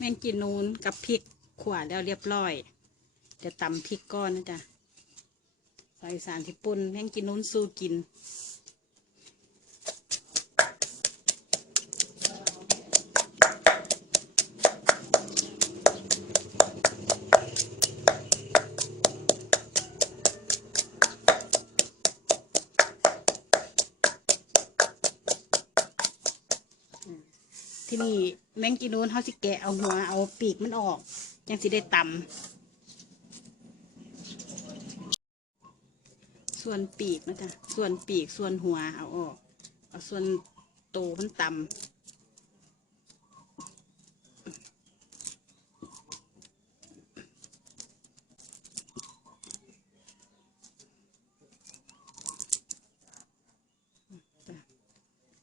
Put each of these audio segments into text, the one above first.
แมงจีนูนกับพริกขวาแล้วเรียบร้อยเดี๋ยวตำพริกก้อนนะจ๊ะใส่สารที่ปุ่นแมงจีนูนสู้กิน ที่นี่แมงจีนูนเขาสิแกะเอาหัวเอาปีกมันออกยังสิได้ตำส่วนปีกนะจ๊ะส่วนปีกส่วนหัวเอาออก เอาส่วนโตมันตำ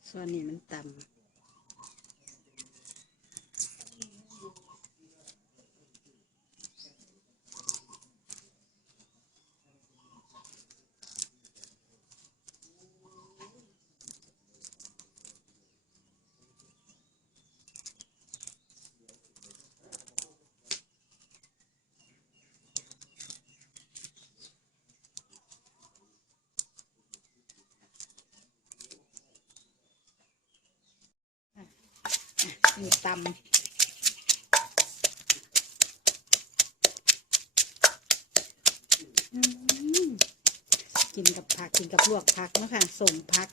ส่วนนี้มันตำ นี่ตำอืมกินกับผักกินกับลวกผักนะคะส่งผัก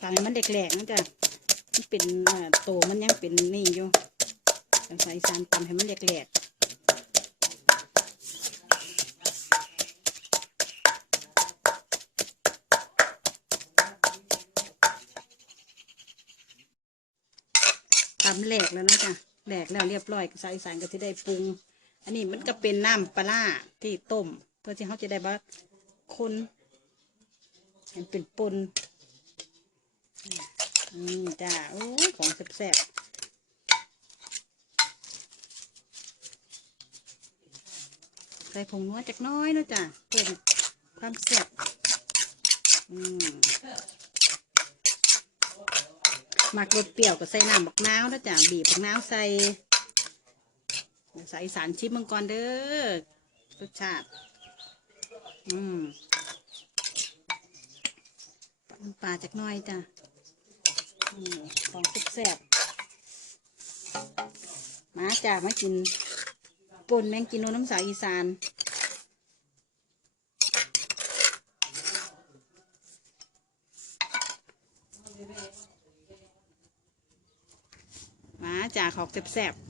ตอนนี้มันเด็กแหลกนะจ๊ะมันเป็นโตมันยังเป็นนี่อยู่ ต้องใส่สารตำให้มันเด็กแหลกตำแหลกแล้วนะจ๊ะแหลกแล้วเรียบร้อยใส่สารก็จะได้ปรุง อันนี้มันก็เป็นน้ำปลาที่ต้ม เพื่อที่เขาจะได้ว่าคนมันเป็นปนอืมจ้าโอ้ของแซ่บๆ ใส่ผงนัวจักน้อยนะจ้ะเพิ่มความแซ่บอืมหมักรสเปรี้ยวก็ใส่น้ำบักน้าวนะจ้ะบีบบักน้าวใส่ใส่สารชิมมังกรเด้อรสชาติ อืมปลาน้ำปลาจักน้อยจ้ะอืมของแซ่บมาจ้ามากิน ป่นแมงกินโนน้ำสาวอีสาน มาจ้าของแซ่บๆ